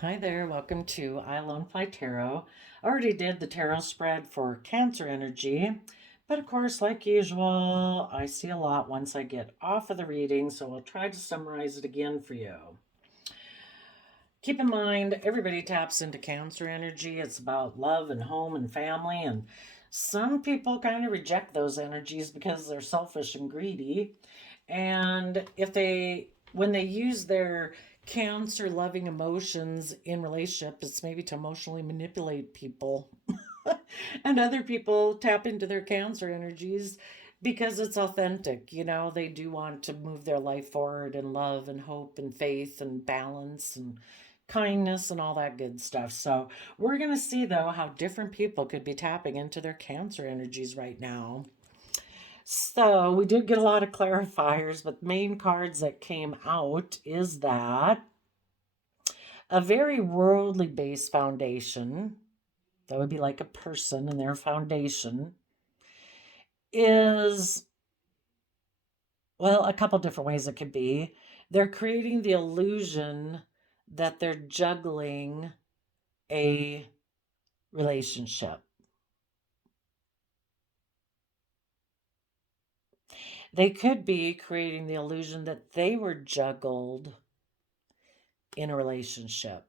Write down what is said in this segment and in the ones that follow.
Hi there, welcome to I Alone Fly Tarot. I already did the tarot spread for Cancer energy, but of course, like usual, I see a lot once I get off of the reading, so I'll try to summarize it again for you. Keep in mind, everybody taps into Cancer energy. It's about love and home and family, and some people kind of reject those energies because they're selfish and greedy. And when they use their Cancer loving emotions in relationship, it's maybe to emotionally manipulate people. And other people tap into their Cancer energies because it's authentic. They do want to move their life forward in love and hope and faith and balance and kindness and all that good stuff. So, we're going to see though how different people could be tapping into their Cancer energies right now. So we did get a lot of clarifiers, but the main cards that came out is that a very worldly based foundation, that would be like a person and their foundation, is, well, a couple different ways it could be. They're creating the illusion that they're juggling a relationship. They could be creating the illusion that they were juggled in a relationship.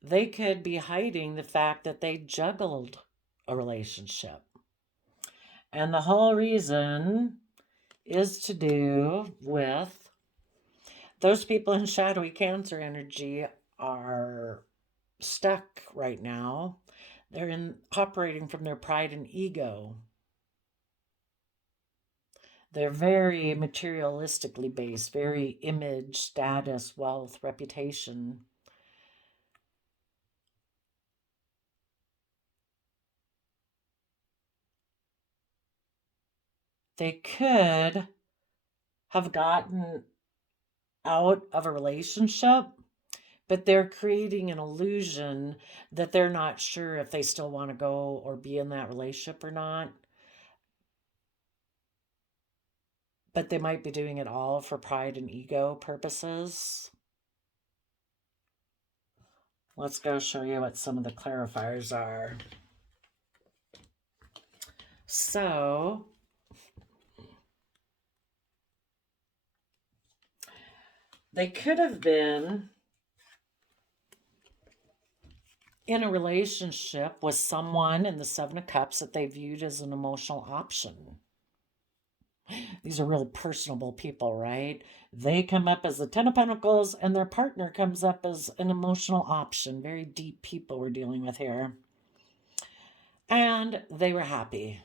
They could be hiding the fact that they juggled a relationship. And the whole reason is to do with those people in shadowy Cancer energy are stuck right now. They're operating from their pride and ego. They're very materialistically based, very image, status, wealth, reputation. They could have gotten out of a relationship, but they're creating an illusion that they're not sure if they still want to go or be in that relationship or not. But they might be doing it all for pride and ego purposes. Let's go show you what some of the clarifiers are. So, they could have been in a relationship with someone in the Seven of Cups that they viewed as an emotional option. These are real personable people, right? They come up as the Ten of Pentacles, and their partner comes up as an emotional option. Very deep people we're dealing with here. And they were happy.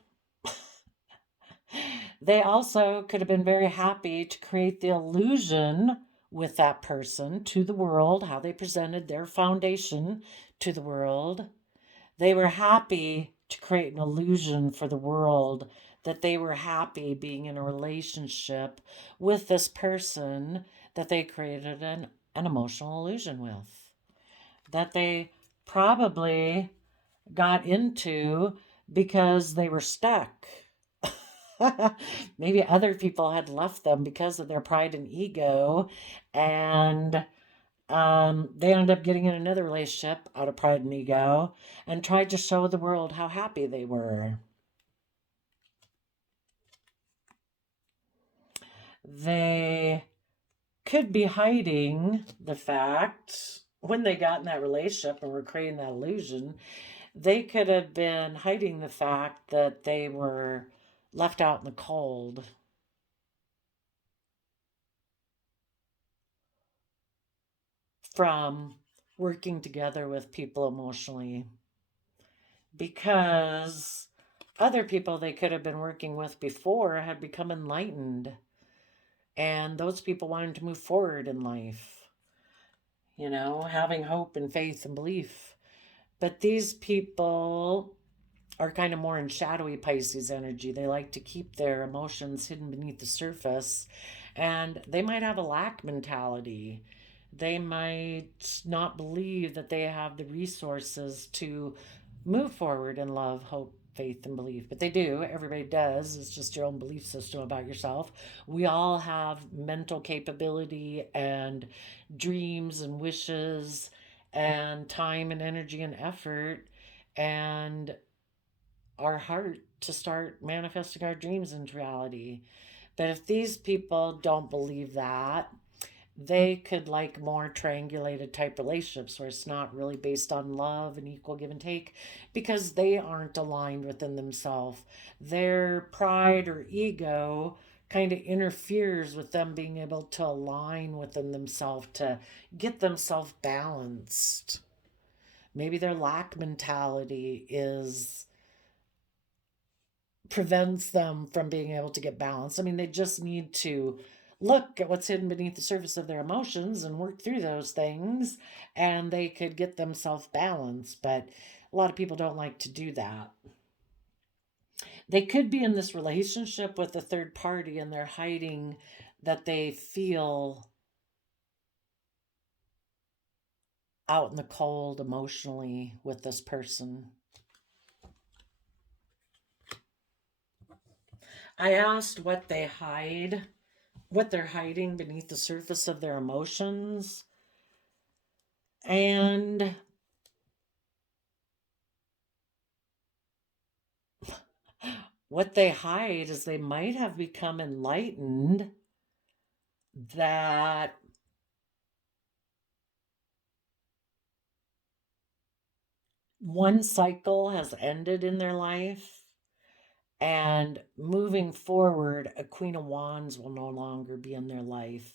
They also could have been very happy to create the illusion with that person to the world, how they presented their foundation to the world. They were happy to create an illusion for the world that they were happy being in a relationship with this person that they created an emotional illusion with, that they probably got into because they were stuck. Maybe other people had left them because of their pride and ego, and they ended up getting in another relationship out of pride and ego and tried to show the world how happy they were. They could be hiding the fact when they got in that relationship and were creating that illusion, they could have been hiding the fact that they were left out in the cold. From working together with people emotionally, because other people they could have been working with before had become enlightened, and those people wanted to move forward in life, having hope and faith and belief. But these people are kind of more in shadowy Pisces energy. They like to keep their emotions hidden beneath the surface, and they might have a lack mentality. They might not believe that they have the resources to move forward in love, hope, faith and belief, but they do. Everybody does. It's just your own belief system about yourself. We all have mental capability and dreams and wishes and time and energy and effort and our heart to start manifesting our dreams into reality. But if these people don't believe that, they could like more triangulated type relationships where it's not really based on love and equal give and take because they aren't aligned within themselves. Their pride or ego kind of interferes with them being able to align within themselves to get themselves balanced. Maybe their lack mentality is prevents them from being able to get balanced. I mean, they just need to look at what's hidden beneath the surface of their emotions and work through those things, and they could get themselves balanced. But a lot of people don't like to do that. They could be in this relationship with a third party and they're hiding that they feel out in the cold emotionally with this person. I asked what they hide, what they're hiding beneath the surface of their emotions. And what they hide is they might have become enlightened that one cycle has ended in their life, and moving forward, a Queen of Wands will no longer be in their life.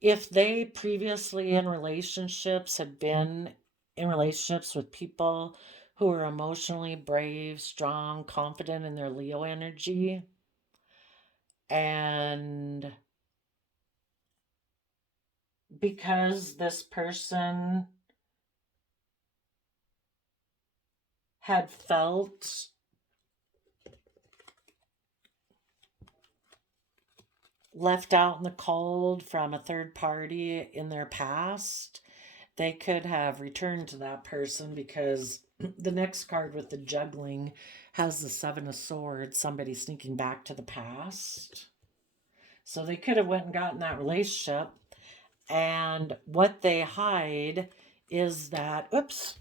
If they previously in relationships had been in relationships with people who are emotionally brave, strong, confident in their Leo energy, and because this person had felt left out in the cold from a third party in their past, they could have returned to that person because the next card with the juggling has the Seven of Swords, somebody sneaking back to the past. So they could have went and gotten that relationship. And what they hide is that, oops,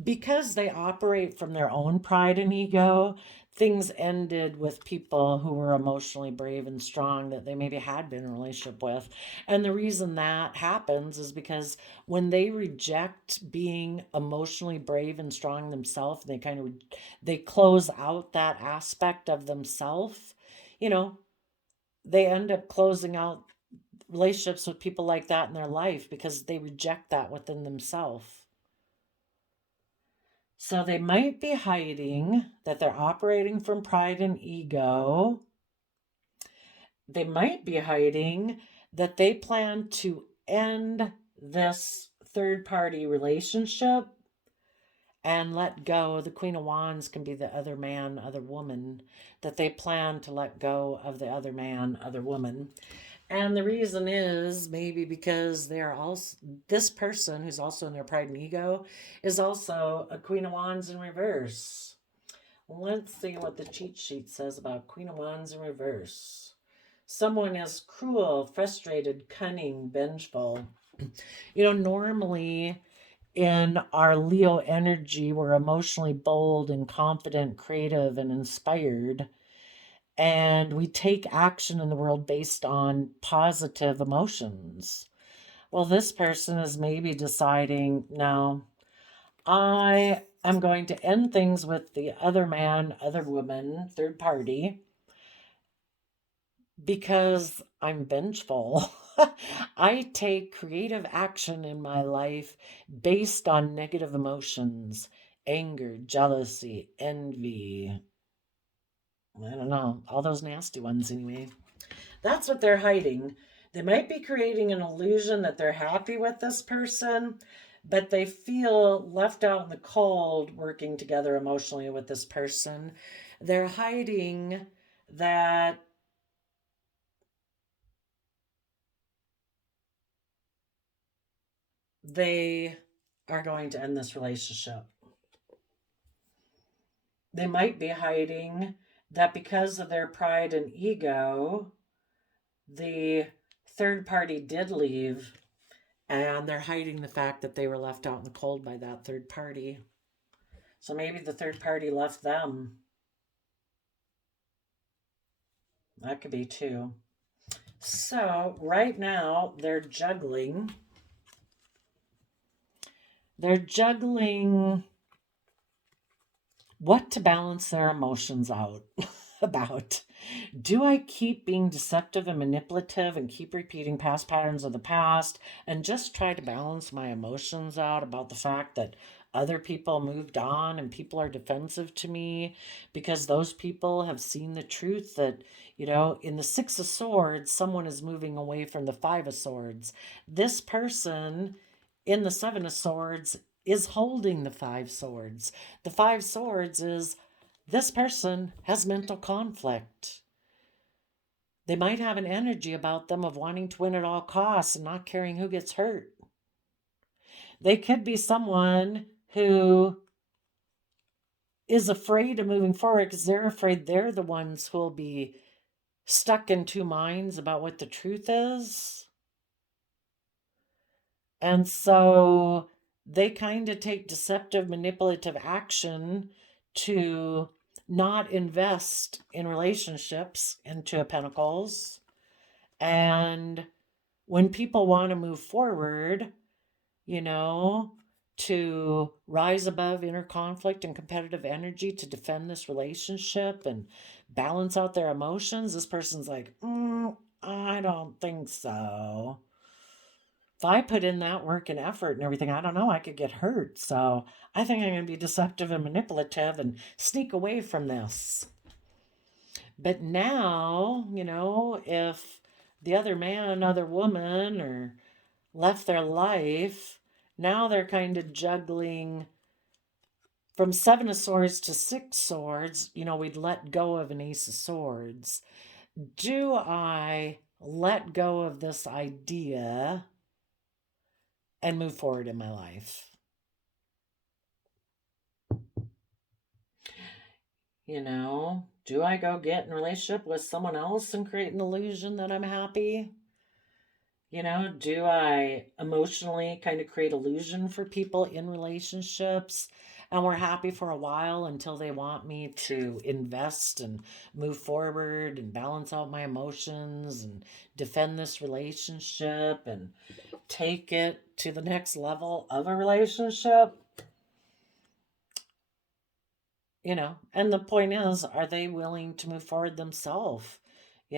because they operate from their own pride and ego, things ended with people who were emotionally brave and strong that they maybe had been in a relationship with. And the reason that happens is because when they reject being emotionally brave and strong themselves, they close out that aspect of themselves, you know, they end up closing out relationships with people like that in their life because they reject that within themselves. So they might be hiding that they're operating from pride and ego. They might be hiding that they plan to end this third party relationship and let go. The Queen of Wands can be the other man, other woman, that they plan to let go of the other man, other woman. And the reason is maybe because they're also, this person who's also in their pride and ego is also a Queen of Wands in reverse. Let's see what the cheat sheet says about Queen of Wands in reverse. Someone is cruel, frustrated, cunning, vengeful. You know, normally in our Leo energy, we're emotionally bold and confident, creative, and inspired. And we take action in the world based on positive emotions. Well, this person is maybe deciding, no, I am going to end things with the other man, other woman, third party, because I'm vengeful. I take creative action in my life based on negative emotions, anger, jealousy, envy. I don't know, all those nasty ones anyway. That's what they're hiding. They might be creating an illusion that they're happy with this person, but they feel left out in the cold working together emotionally with this person. They're hiding that they are going to end this relationship. They might be hiding that because of their pride and ego, the third party did leave, and they're hiding the fact that they were left out in the cold by that third party. So maybe the third party left them. That could be too. So right now they're juggling. They're juggling what to balance their emotions out about. Do I keep being deceptive and manipulative and keep repeating past patterns of the past and just try to balance my emotions out about the fact that other people moved on and people are defensive to me because those people have seen the truth that, in the Six of Swords, someone is moving away from the Five of Swords. This person in the Seven of Swords is holding the Five Swords. The Five Swords is this person has mental conflict. They might have an energy about them of wanting to win at all costs and not caring who gets hurt. They could be someone who is afraid of moving forward because they're afraid they're the ones who will be stuck in two minds about what the truth is. And so they kind of take deceptive, manipulative action to not invest in relationships in Two of Pentacles. And when people want to move forward, to rise above inner conflict and competitive energy to defend this relationship and balance out their emotions, this person's like, I don't think so. If I put in that work and effort and everything, I don't know, I could get hurt. So I think I'm going to be deceptive and manipulative and sneak away from this. But now, if the other man, other woman, or left their life, now they're kind of juggling from Seven of Swords to Six Swords. We'd let go of an Ace of Swords. Do I let go of this idea and move forward in my life? Do I go get in a relationship with someone else and create an illusion that I'm happy? Do I emotionally kind of create illusion for people in relationships and we're happy for a while until they want me to invest and move forward and balance out my emotions and defend this relationship and take it to the next level of a relationship? And the point is, are they willing to move forward themselves?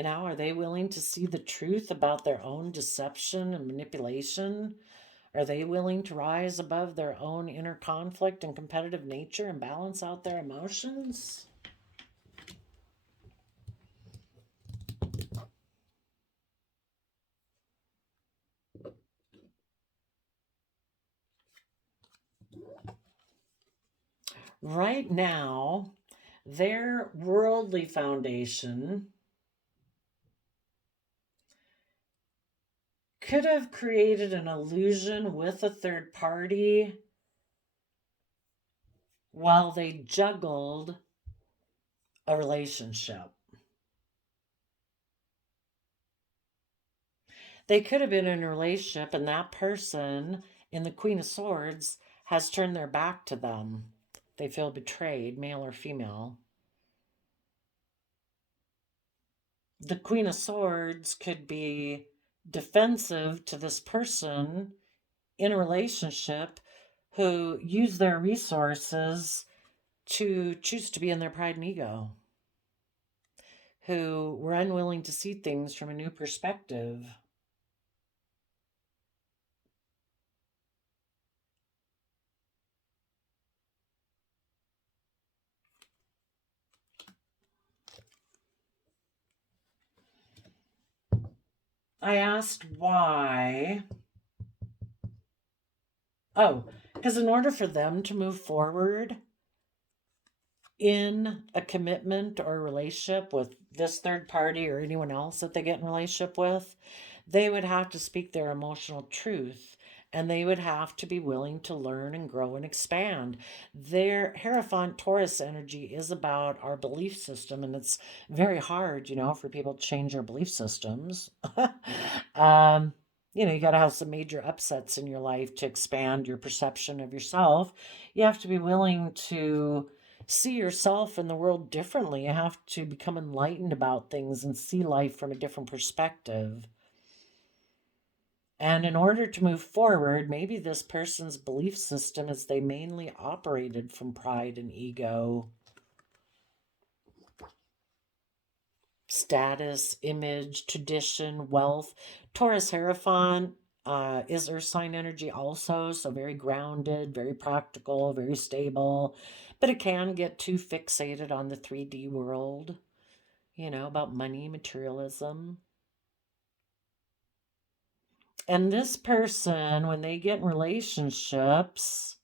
Are they willing to see the truth about their own deception and manipulation? Are they willing to rise above their own inner conflict and competitive nature and balance out their emotions? Right now, their worldly foundation could have created an illusion with a third party while they juggled a relationship. They could have been in a relationship and that person in the Queen of Swords has turned their back to them. They feel betrayed, male or female. The Queen of Swords could be defensive to this person in a relationship who use their resources to choose to be in their pride and ego, who were unwilling to see things from a new perspective. I asked why. Oh, because in order for them to move forward in a commitment or a relationship with this third party or anyone else that they get in a relationship with, they would have to speak their emotional truth and they would have to be willing to learn and grow and expand. Their Hierophant Taurus energy is about our belief system, and it's very hard, for people to change their belief systems. um, you got to have some major upsets in your life to expand your perception of yourself. You have to be willing to see yourself and the world differently. You have to become enlightened about things and see life from a different perspective. And in order to move forward, maybe this person's belief system is they mainly operated from pride and ego, status, image, tradition, wealth. Taurus Hierophant is earth sign energy also, so very grounded, very practical, very stable. But it can get too fixated on the 3D world, about money, materialism. And this person, when they get in relationships,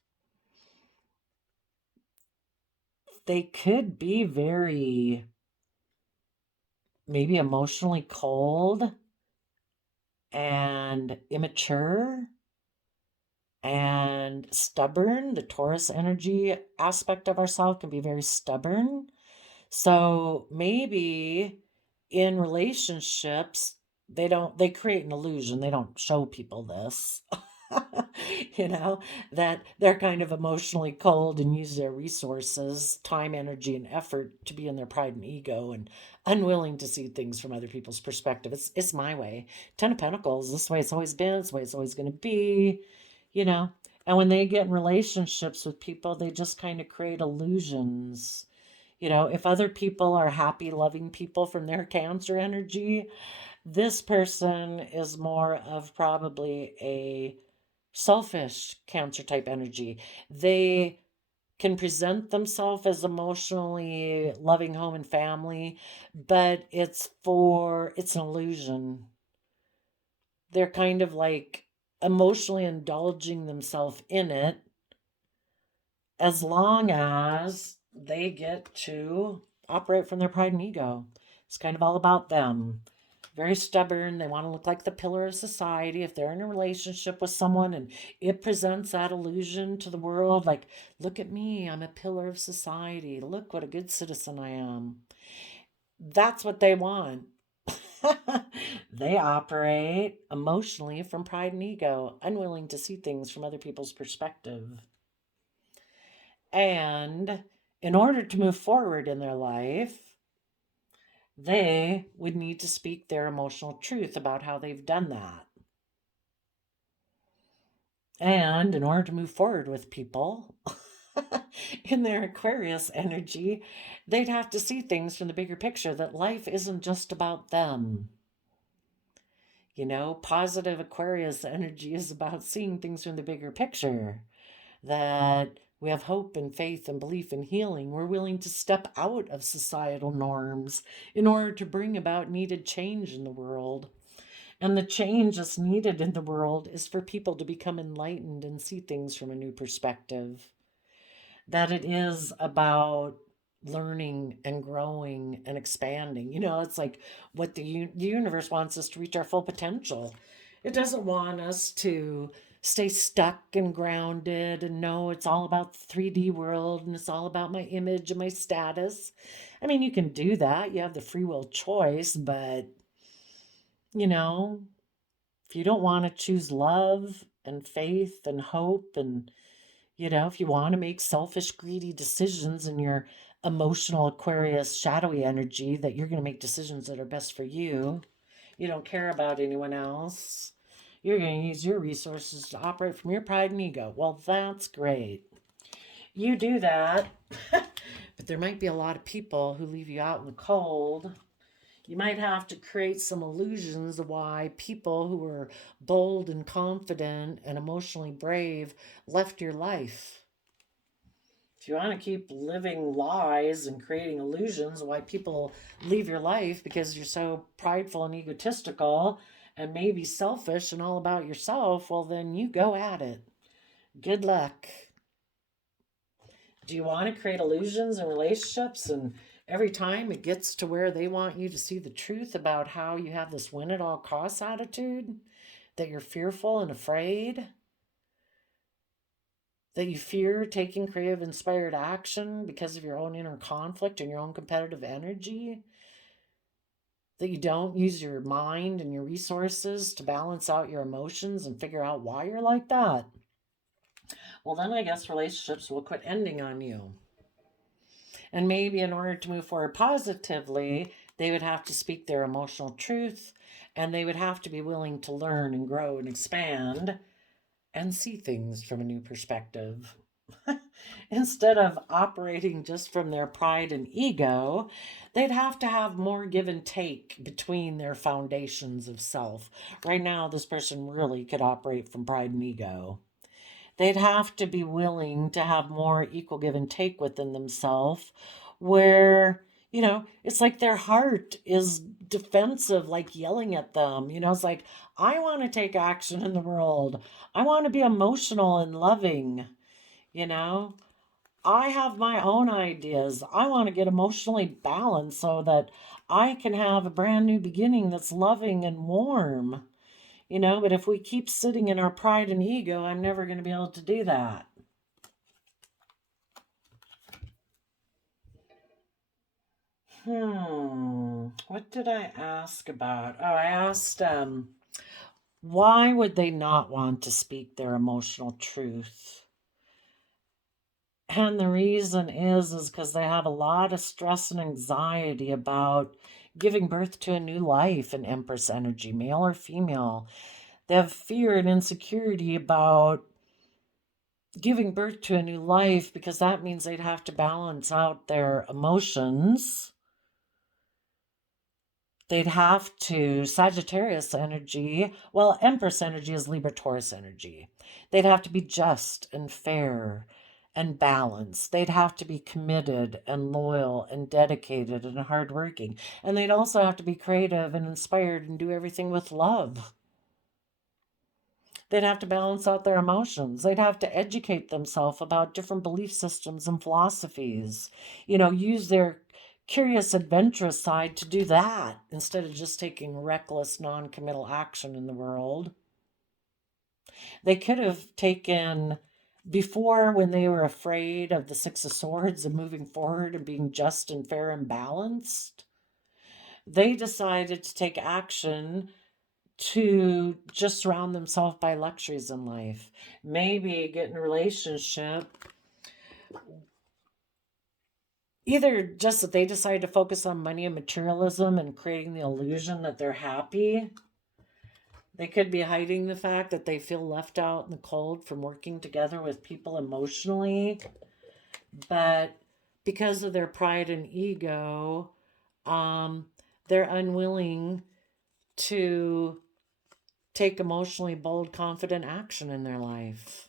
they could be very, maybe emotionally cold and immature and stubborn. The Taurus energy aspect of ourselves can be very stubborn. So maybe in relationships, they create an illusion. They don't show people this. That they're kind of emotionally cold and use their resources, time, energy, and effort to be in their pride and ego and unwilling to see things from other people's perspective. It's my way. 10 of Pentacles, this way it's always been, this way it's always going to be, And when they get in relationships with people, they just kind of create illusions. If other people are happy, loving people from their Cancer energy, this person is more of probably a selfish Cancer type energy. They can present themselves as emotionally loving home and family, but it's an illusion. They're kind of like emotionally indulging themselves in it as long as they get to operate from their pride and ego. It's kind of all about them. Very stubborn. They want to look like the pillar of society. If they're in a relationship with someone and it presents that illusion to the world, like, look at me, I'm a pillar of society. Look what a good citizen I am. That's what they want. They operate emotionally from pride and ego, unwilling to see things from other people's perspective. And in order to move forward in their life, they would need to speak their emotional truth about how they've done that. And in order to move forward with people in their Aquarius energy, they'd have to see things from the bigger picture, that life isn't just about them. Positive Aquarius energy is about seeing things from the bigger picture, that we have hope and faith and belief in healing. We're willing to step out of societal norms in order to bring about needed change in the world. And the change that's needed in the world is for people to become enlightened and see things from a new perspective. That it is about learning and growing and expanding. It's like what the universe wants us to reach our full potential. It doesn't want us to stay stuck and grounded and know it's all about the 3D world and it's all about my image and my status. I mean, you can do that. You have the free will choice, but if you don't want to choose love and faith and hope, and if you want to make selfish, greedy decisions in your emotional Aquarius shadowy energy, that you're going to make decisions that are best for you, you don't care about anyone else, you're going to use your resources to operate from your pride and ego. Well, that's great. You do that, but there might be a lot of people who leave you out in the cold. You might have to create some illusions of why people who were bold and confident and emotionally brave left your life. If you want to keep living lies and creating illusions of why people leave your life because you're so prideful and egotistical and maybe selfish and all about yourself, well, then you go at it. Good luck. Do you want to create illusions in relationships, and every time it gets to where they want you to see the truth about how you have this win at all costs attitude, that you're fearful and afraid? that you fear taking creative, inspired action because of your own inner conflict and your own competitive energy, that you don't use your mind and your resources to balance out your emotions and figure out why you're like that, well, then I guess relationships will quit ending on you. And maybe in order to move forward positively, they would have to speak their emotional truth, and they would have to be willing to learn and grow and expand and see things from a new perspective. Instead of operating just from their pride and ego, they'd have to have more give and take between their foundations of self. Right now, this person really could operate from pride and ego. They'd have to be willing to have more equal give and take within themselves, where, it's like their heart is defensive, like yelling at them. It's like, I want to take action in the world. I want to be emotional and loving. I have my own ideas. I want to get emotionally balanced so that I can have a brand new beginning that's loving and warm. But if we keep sitting in our pride and ego, I'm never going to be able to do that. What did I ask about? Oh, I asked, why would they not want to speak their emotional truth? And the reason is because they have a lot of stress and anxiety about giving birth to a new life in Empress energy, male or female. They have fear and insecurity about giving birth to a new life because that means they'd have to balance out their emotions. They'd have to, Sagittarius energy, well, Empress energy is Libra Taurus energy. They'd have to be just and fair and balanced. They'd have to be committed and loyal and dedicated and hardworking. And they'd also have to be creative and inspired and do everything with love. They'd have to balance out their emotions. They'd have to educate themselves about different belief systems and philosophies. Use their curious, adventurous side to do that instead of just taking reckless, non-committal action in the world. They could have taken, before, when they were afraid of the Six of Swords and moving forward and being just and fair and balanced, they decided to take action to just surround themselves by luxuries in life. Maybe get in a relationship, either just that they decide to focus on money and materialism and creating the illusion that they're happy. They could be hiding the fact that they feel left out in the cold from working together with people emotionally. But because of their pride and ego, they're unwilling to take emotionally bold, confident action in their life.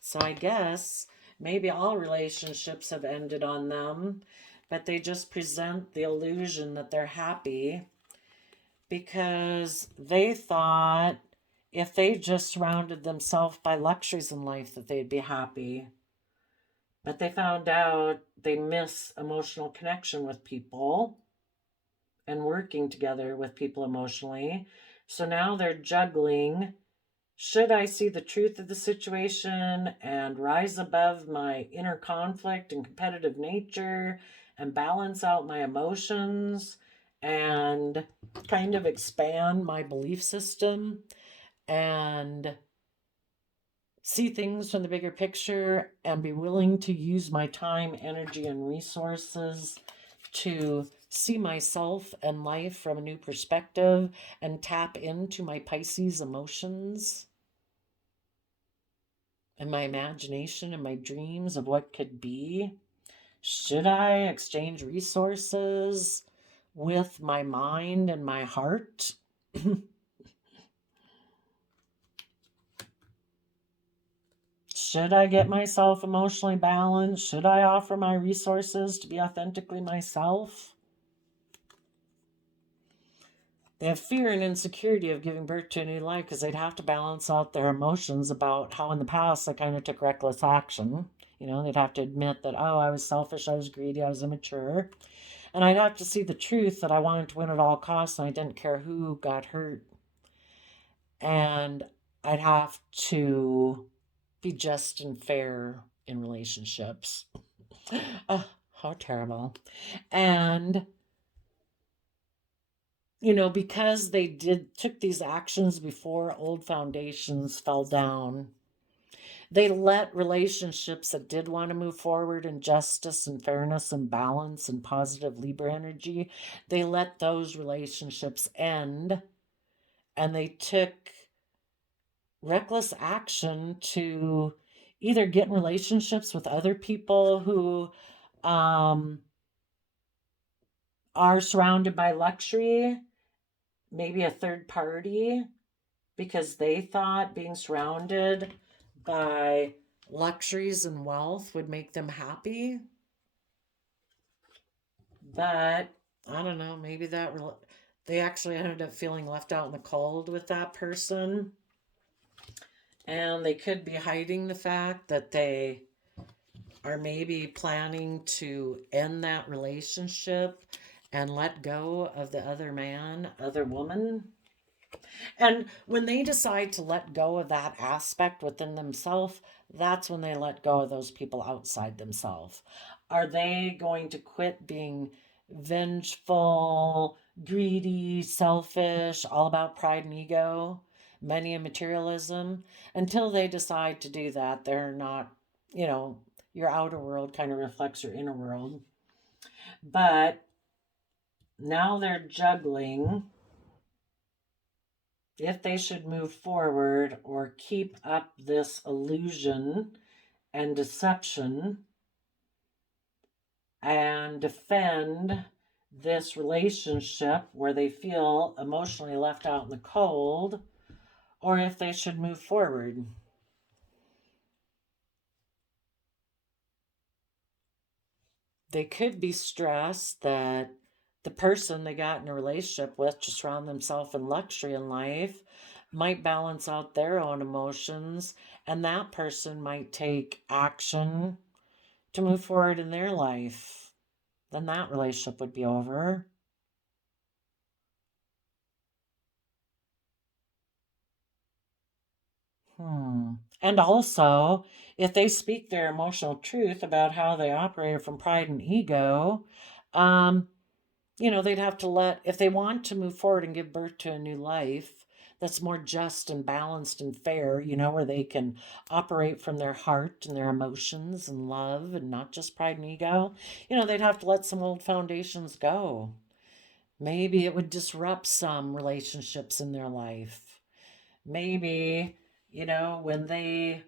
So I guess maybe all relationships have ended on them, but they just present the illusion that they're happy because they thought if they just surrounded themselves by luxuries in life that they'd be happy. But they found out they miss emotional connection with people and working together with people emotionally. So now they're juggling. Should I see the truth of the situation and rise above my inner conflict and competitive nature and balance out my emotions and kind of expand my belief system and see things from the bigger picture and be willing to use my time, energy, and resources to see myself and life from a new perspective and tap into my Pisces emotions and my imagination and my dreams of what could be? Should I exchange resources with my mind and my heart? Should I get myself emotionally balanced? Should I offer my resources to be authentically myself? They have fear and insecurity of giving birth to a new life because they'd have to balance out their emotions about how in the past I kind of took reckless action. They'd have to admit that, oh, I was selfish, I was greedy, I was immature. And I'd have to see the truth that I wanted to win at all costs and I didn't care who got hurt. And I'd have to be just and fair in relationships. How terrible. And, because they took these actions before old foundations fell down, they let relationships that did want to move forward in justice and fairness and balance and positive Libra energy, they let those relationships end, and they took reckless action to either get in relationships with other people who are surrounded by luxury, maybe a third party, because they thought being surrounded by luxuries and wealth would make them happy. But I don't know, maybe they actually ended up feeling left out in the cold with that person. And they could be hiding the fact that they are maybe planning to end that relationship and let go of the other man, other woman. And when they decide to let go of that aspect within themselves, that's when they let go of those people outside themselves. Are they going to quit being vengeful, greedy, selfish, all about pride and ego, money and materialism? Until they decide to do that, they're not, your outer world kind of reflects your inner world. But now they're juggling if they should move forward or keep up this illusion and deception and defend this relationship where they feel emotionally left out in the cold, or if they should move forward. They could be stressed that the person they got in a relationship with to surround themselves in luxury in life might balance out their own emotions, and that person might take action to move forward in their life. Then that relationship would be over. And also, if they speak their emotional truth about how they operated from pride and ego, um, they'd have to if they want to move forward and give birth to a new life that's more just and balanced and fair, where they can operate from their heart and their emotions and love and not just pride and ego, they'd have to let some old foundations go. Maybe it would disrupt some relationships in their life. Maybe, when they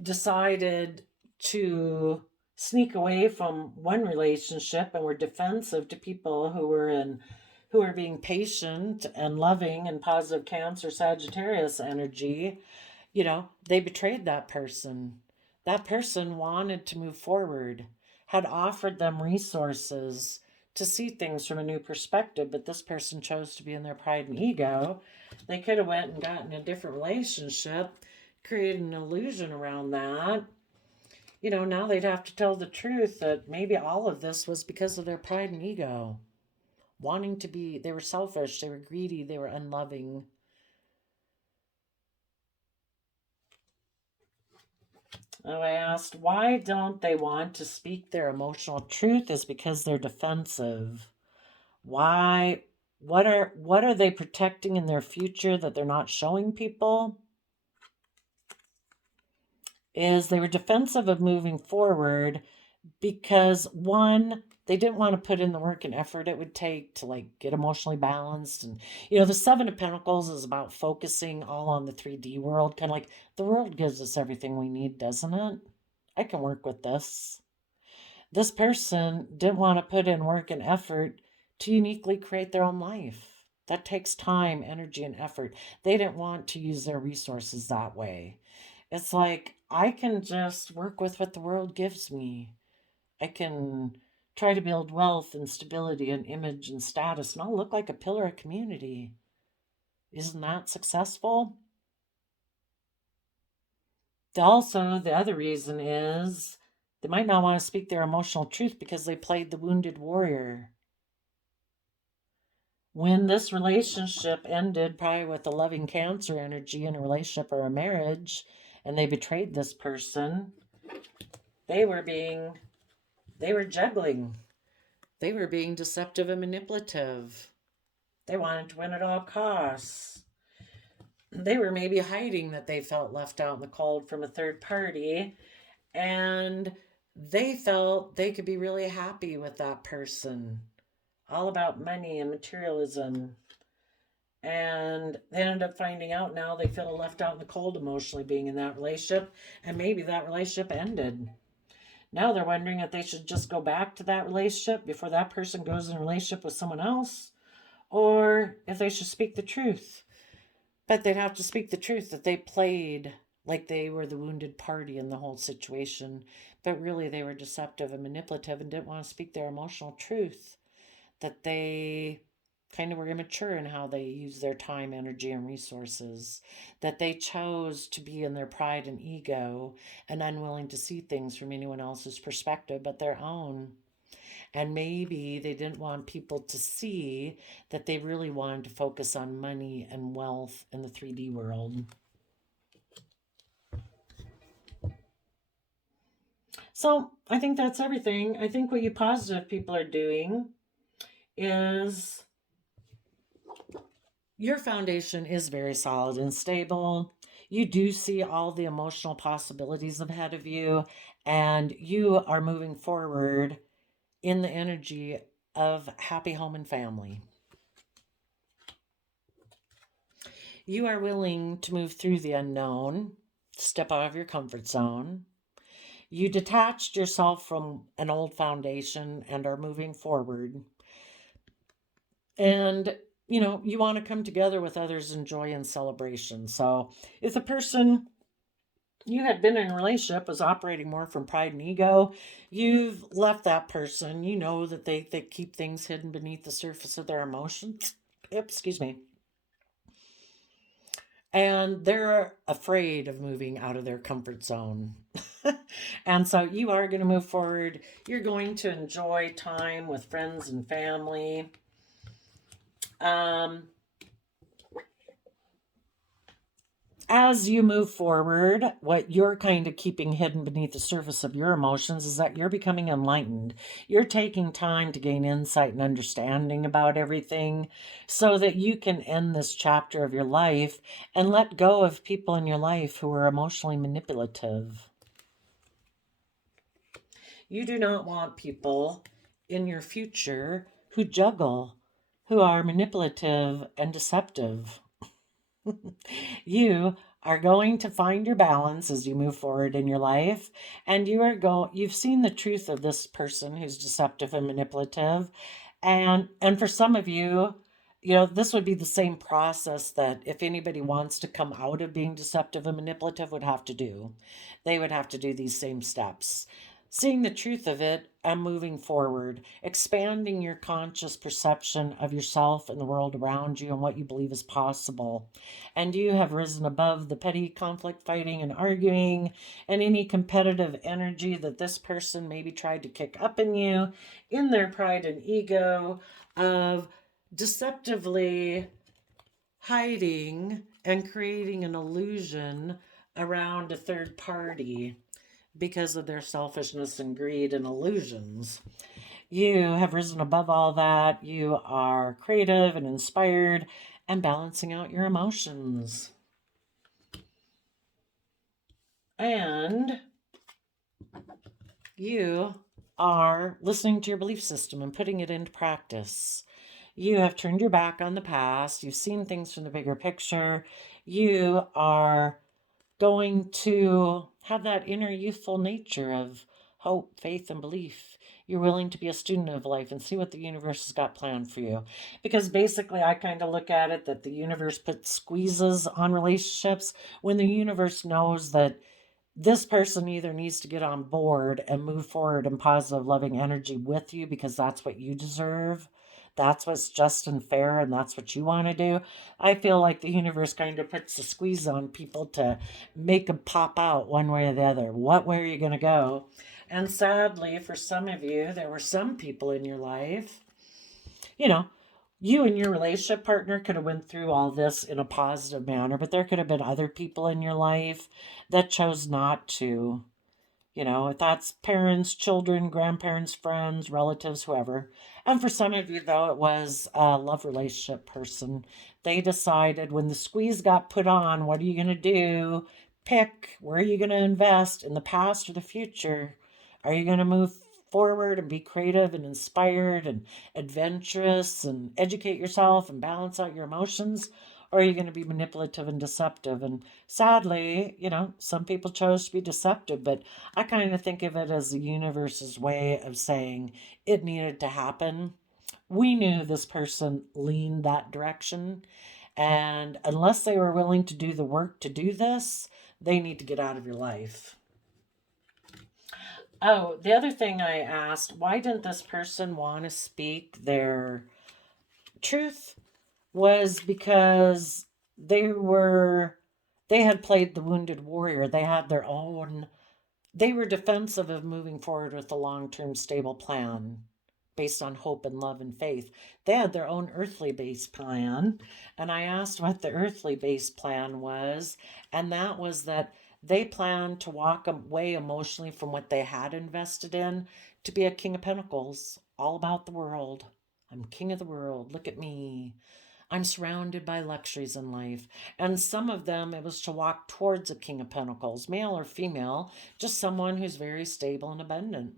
decided to sneak away from one relationship and were defensive to people who were being patient and loving and positive Cancer Sagittarius energy, they betrayed that person. That person wanted to move forward, had offered them resources to see things from a new perspective, but this person chose to be in their pride and ego. They could have went and gotten a different relationship, created an illusion around that. Now they'd have to tell the truth that maybe all of this was because of their pride and ego. They were selfish, they were greedy, they were unloving. Oh, I asked, why don't they want to speak their emotional truth? Is because they're defensive. Why? What are they protecting in their future that they're not showing people? Is they were defensive of moving forward because, one, they didn't want to put in the work and effort it would take to get emotionally balanced. And the Seven of Pentacles is about focusing all on the 3D world, kind of like the world gives us everything we need, doesn't it? I can work with this. This person didn't want to put in work and effort to uniquely create their own life. That takes time, energy, and effort. They didn't want to use their resources that way. It's like, I can just work with what the world gives me. I can try to build wealth and stability and image and status, and I'll look like a pillar of community. Isn't that successful? Also, the other reason is they might not want to speak their emotional truth because they played the wounded warrior. when this relationship ended, probably with a loving Cancer energy in a relationship or a marriage, and they betrayed this person, they were juggling. They were being deceptive and manipulative. They wanted to win at all costs. They were maybe hiding that they felt left out in the cold from a third party, and they felt they could be really happy with that person. All about money and materialism. And they ended up finding out now they feel left out in the cold emotionally being in that relationship, and maybe that relationship ended. Now they're wondering if they should just go back to that relationship before that person goes in a relationship with someone else, or if they should speak the truth. But they'd have to speak the truth that they played like they were the wounded party in the whole situation, but really they were deceptive and manipulative and didn't want to speak their emotional truth, that they kind of were immature in how they use their time, energy, and resources, that they chose to be in their pride and ego and unwilling to see things from anyone else's perspective but their own. And maybe they didn't want people to see that they really wanted to focus on money and wealth in the 3D world. So I think that's everything. I think what you positive people are doing is your foundation is very solid and stable. You do see all the emotional possibilities ahead of you, and you are moving forward in the energy of happy home and family. You are willing to move through the unknown, step out of your comfort zone. You detached yourself from an old foundation and are moving forward. And, you want to come together with others in joy and celebration. So if the person you had been in a relationship was operating more from pride and ego, you've left that person. You know that they keep things hidden beneath the surface of their emotions. Excuse me. And they're afraid of moving out of their comfort zone. And so you are going to move forward. You're going to enjoy time with friends and family. As you move forward, what you're kind of keeping hidden beneath the surface of your emotions is that you're becoming enlightened. You're taking time to gain insight and understanding about everything so that you can end this chapter of your life and let go of people in your life who are emotionally manipulative. You do not want people in your future who juggle, who are manipulative and deceptive. You are going to find your balance as you move forward in your life, and you've seen the truth of this person who's deceptive and manipulative, and for some of you, this would be the same process that if anybody wants to come out of being deceptive and manipulative would have to do. They would have to do these same steps. Seeing the truth of it and moving forward, expanding your conscious perception of yourself and the world around you and what you believe is possible. And you have risen above the petty conflict, fighting, and arguing, and any competitive energy that this person maybe tried to kick up in you in their pride and ego of deceptively hiding and creating an illusion around a third party because of their selfishness and greed and illusions. You have risen above all that. You are creative and inspired and balancing out your emotions. And you are listening to your belief system and putting it into practice. You have turned your back on the past. You've seen things from the bigger picture. You are going to have that inner youthful nature of hope, faith, and belief. You're willing to be a student of life and see what the universe has got planned for you. Because basically, I kind of look at it that the universe puts squeezes on relationships when the universe knows that this person either needs to get on board and move forward in positive, loving energy with you because that's what you deserve. That's what's just and fair, and that's what you want to do. I feel like the universe kind of puts the squeeze on people to make them pop out one way or the other. What way are you going to go? And sadly, for some of you, there were some people in your life, You and your relationship partner could have went through all this in a positive manner, but there could have been other people in your life that chose not to. You know, if that's parents, children, grandparents, friends, relatives, whoever. And for some of you, though, it was a love relationship person. They decided when the squeeze got put on, what are you going to do? Pick where are you going to invest, in the past or the future? Are you going to move forward and be creative and inspired and adventurous and educate yourself and balance out your emotions? Or are you going to be manipulative and deceptive? And sadly, you know, some people chose to be deceptive, but I kind of think of it as the universe's way of saying it needed to happen. We knew this person leaned that direction, and unless they were willing to do the work to do this, they need to get out of your life. Oh, the other thing I asked, why didn't this person want to speak their truth? Was because they had played the wounded warrior. They had their own, they were defensive of moving forward with a long-term stable plan based on hope and love and faith. They had their own earthly based plan, and I asked what the earthly based plan was, and that was that they planned to walk away emotionally from what they had invested in to be a king of pentacles, all about the world. I'm king of the world. Look at me. I'm surrounded by luxuries in life. And some of them, it was to walk towards a king of pentacles, male or female, just someone who's very stable and abundant.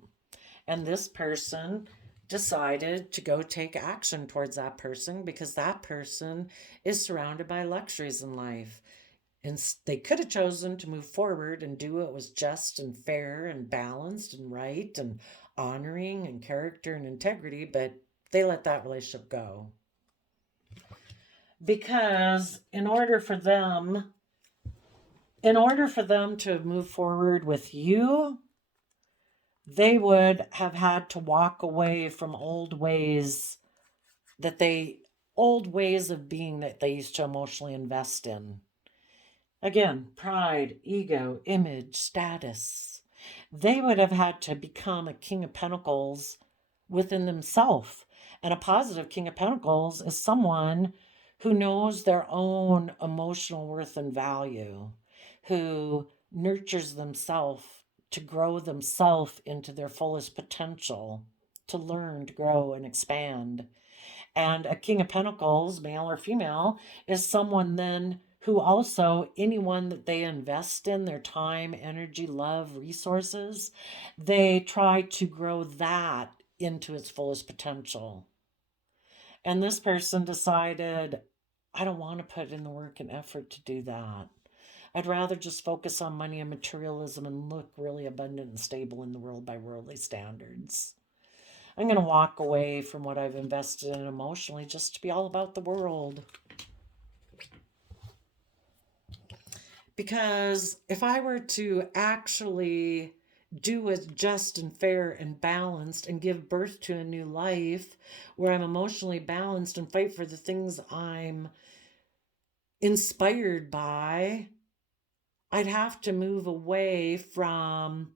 And this person decided to go take action towards that person because that person is surrounded by luxuries in life. And they could have chosen to move forward and do what was just and fair and balanced and right and honoring and character and integrity, but they let that relationship go. Because in order for them to move forward with you, they would have had to walk away from old ways of being that they used to emotionally invest in. Again, pride, ego, image, status. They would have had to become a king of pentacles within themselves. And a positive king of pentacles is someone who knows their own emotional worth and value, who nurtures themselves to grow themselves into their fullest potential, to learn, to grow, and expand. And a king of pentacles, male or female, is someone then who also, anyone that they invest in, their time, energy, love, resources, they try to grow that into its fullest potential. And this person decided, I don't want to put in the work and effort to do that. I'd rather just focus on money and materialism and look really abundant and stable in the world by worldly standards. I'm going to walk away from what I've invested in emotionally just to be all about the world. Because if I were to actually do what's just and fair and balanced and give birth to a new life where I'm emotionally balanced and fight for the things I'm inspired by, I'd have to move away from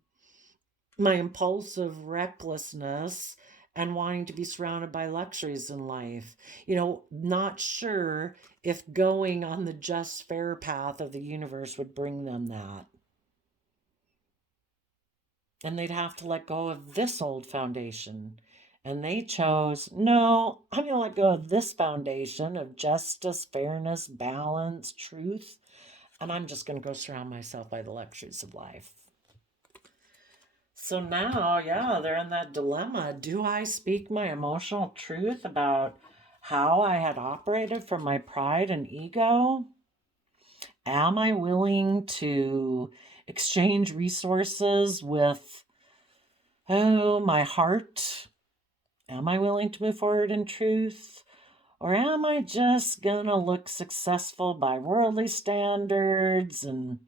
my impulsive recklessness and wanting to be surrounded by luxuries in life. You know, not sure if going on the just fair path of the universe would bring them that. And they'd have to let go of this old foundation. And they chose, no, I'm going to let go of this foundation of justice, fairness, balance, truth. And I'm just going to go surround myself by the luxuries of life. So now, yeah, they're in that dilemma. Do I speak my emotional truth about how I had operated from my pride and ego? Am I willing to exchange resources with, my heart? Am I willing to move forward in truth? Or am I just going to look successful by worldly standards and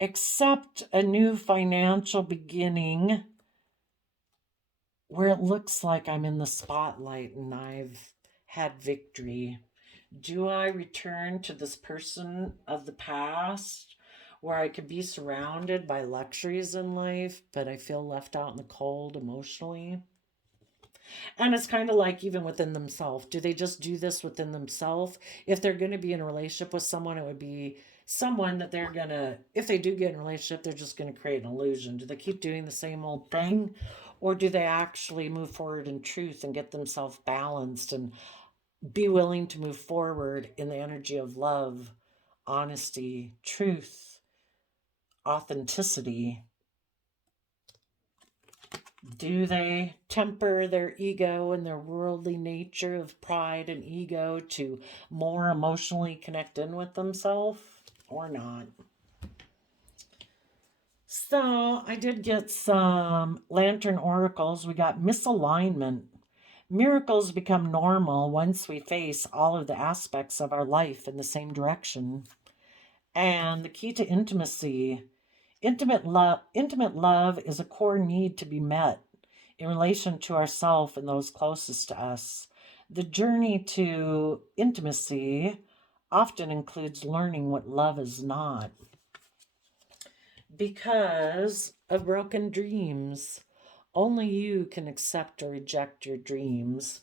accept a new financial beginning where it looks like I'm in the spotlight and I've had victory? Do I return to this person of the past where I could be surrounded by luxuries in life, but I feel left out in the cold emotionally? And it's kind of like even within themselves. Do they just do this within themselves? If they're going to be in a relationship with someone, it would be someone that they're going to, if they do get in a relationship, they're just going to create an illusion. Do they keep doing the same old thing? Or do they actually move forward in truth and get themselves balanced and be willing to move forward in the energy of love, honesty, truth, authenticity? Do they temper their ego and their worldly nature of pride and ego to more emotionally connect in with themselves or not? So I did get some lantern oracles. We got misalignment. Miracles become normal once we face all of the aspects of our life in the same direction. And the key to intimacy. Intimate love is a core need to be met in relation to ourselves and those closest to us. The journey to intimacy often includes learning what love is not. Because of broken dreams, only you can accept or reject your dreams.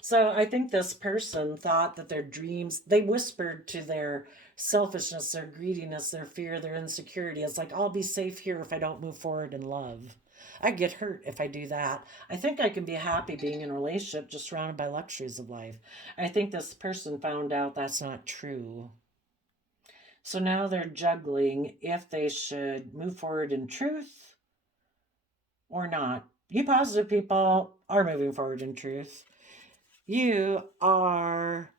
So I think this person thought that their dreams, they whispered to their selfishness, their greediness, their fear, their insecurity. It's like, I'll be safe here if I don't move forward in love. I get hurt if I do that. I think I can be happy being in a relationship just surrounded by luxuries of life. I think this person found out that's not true. So now they're juggling if they should move forward in truth or not. You positive people are moving forward in truth. You are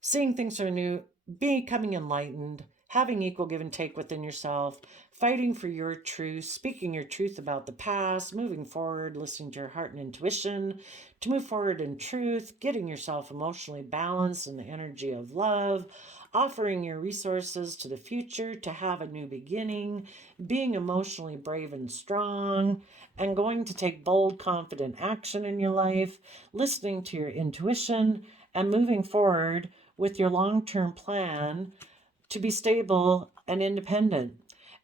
seeing things are new, becoming enlightened, having equal give and take within yourself, fighting for your truth, speaking your truth about the past, moving forward, listening to your heart and intuition, to move forward in truth, getting yourself emotionally balanced in the energy of love, offering your resources to the future to have a new beginning, being emotionally brave and strong, and going to take bold, confident action in your life, listening to your intuition, and moving forward with your long-term plan to be stable and independent.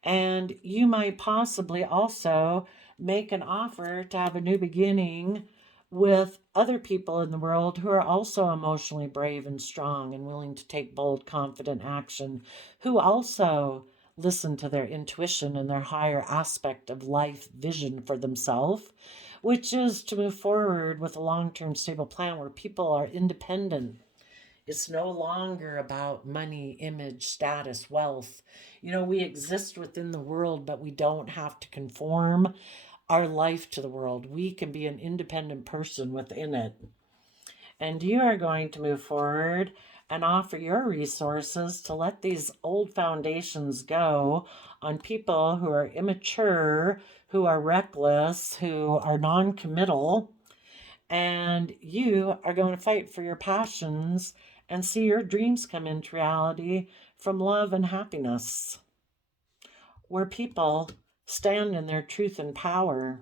And you might possibly also make an offer to have a new beginning with other people in the world who are also emotionally brave and strong and willing to take bold, confident action, who also listen to their intuition and their higher aspect of life vision for themselves, which is to move forward with a long-term stable plan where people are independent. It's no longer about money, image, status, wealth. We exist within the world, but we don't have to conform our life to the world. We can be an independent person within it. And you are going to move forward and offer your resources to let these old foundations go on people who are immature, who are reckless, who are non-committal. And you are going to fight for your passions and see your dreams come into reality from love and happiness, where people stand in their truth and power,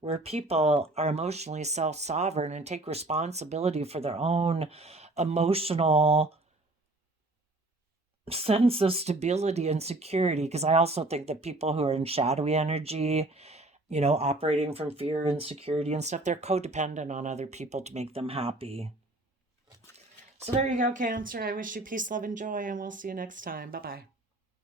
where people are emotionally self-sovereign and take responsibility for their own emotional sense of stability and security. Because I also think that people who are in shadowy energy, operating from fear and insecurity and stuff, they're codependent on other people to make them happy. So there you go, Cancer. I wish you peace, love, and joy, and we'll see you next time. Bye-bye.